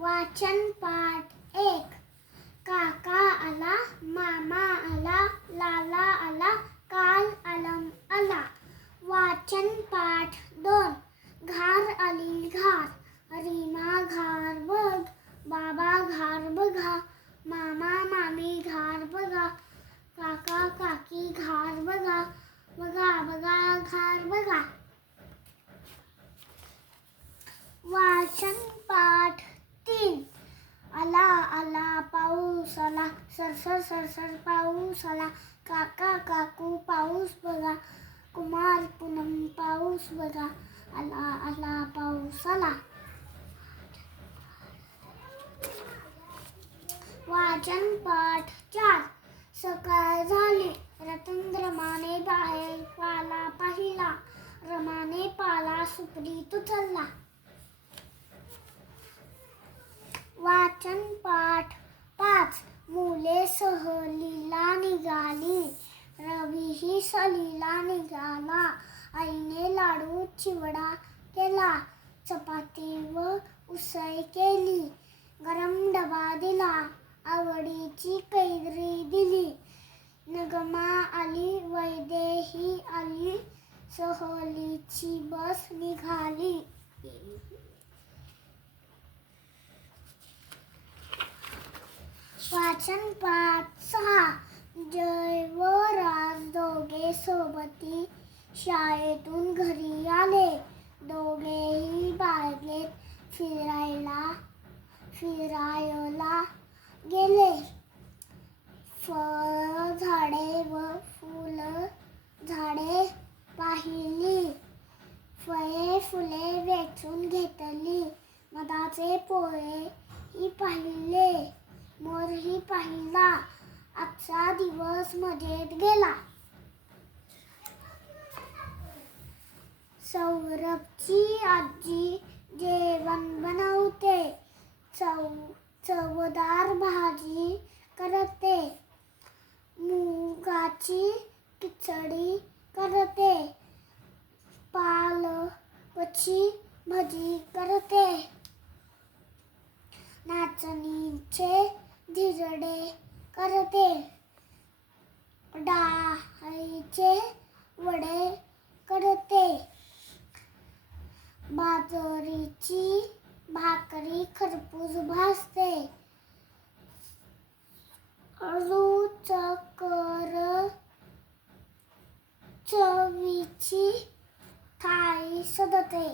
वाचन पाठ 1. काका आला, मामा आला, लाला आला, काल आलम आला. वाचन पाठ 2. घार आली घार, रीमा घार बघ, बाबा घार बघा, मामा मामी घार बघा, काका काकी घार बघा, बघा बघा घार बघा. वाचन पाठ 3. आला आला पाऊस आला, सरसर सरसर पाऊस आला, काका काकू पाऊस बघा, कुमार पूनम पाऊस बघा, आला आला पाऊस आला. वाचन पाठ 4. सकाळ झाली, रतन रमाने बाहेर पाला पाहिला, रमाने पाला सुपडीत उचलला. वाचन पाठ 5. मुले सहलीला निघाली, रवीही सहलीला निघाला, आईने लाडू चिवडा केला, चपाती व उसळ केली, गरम डबा दिला, आवडीची कैरी दिली, नगमा आली, वैदेही आली, सहलीची बस निघाली. वाचन पाठ 6. जय व राज दोघे सोबती शाळेतून घरी आले, दोघेही बागेत फिरायला गेले. फळ झाडे व फुल झाडे पाहिली, फळे फुले वेचून घेतली, मधाचे पोळेही पाहिले, मोरही पाहिला. आजचा दिवस मजेत गेला. सौरभची आजी जेवण बनवते, चवदार भाजी करते, मुगाची खिचडी करते, पालकची भाजी करते, नाचणीचे धिरडे करते, डाळीचे वडे करते, बाजरीची भाकरी खरपूस भाजते, रुचकर चवीची थाळी सजते.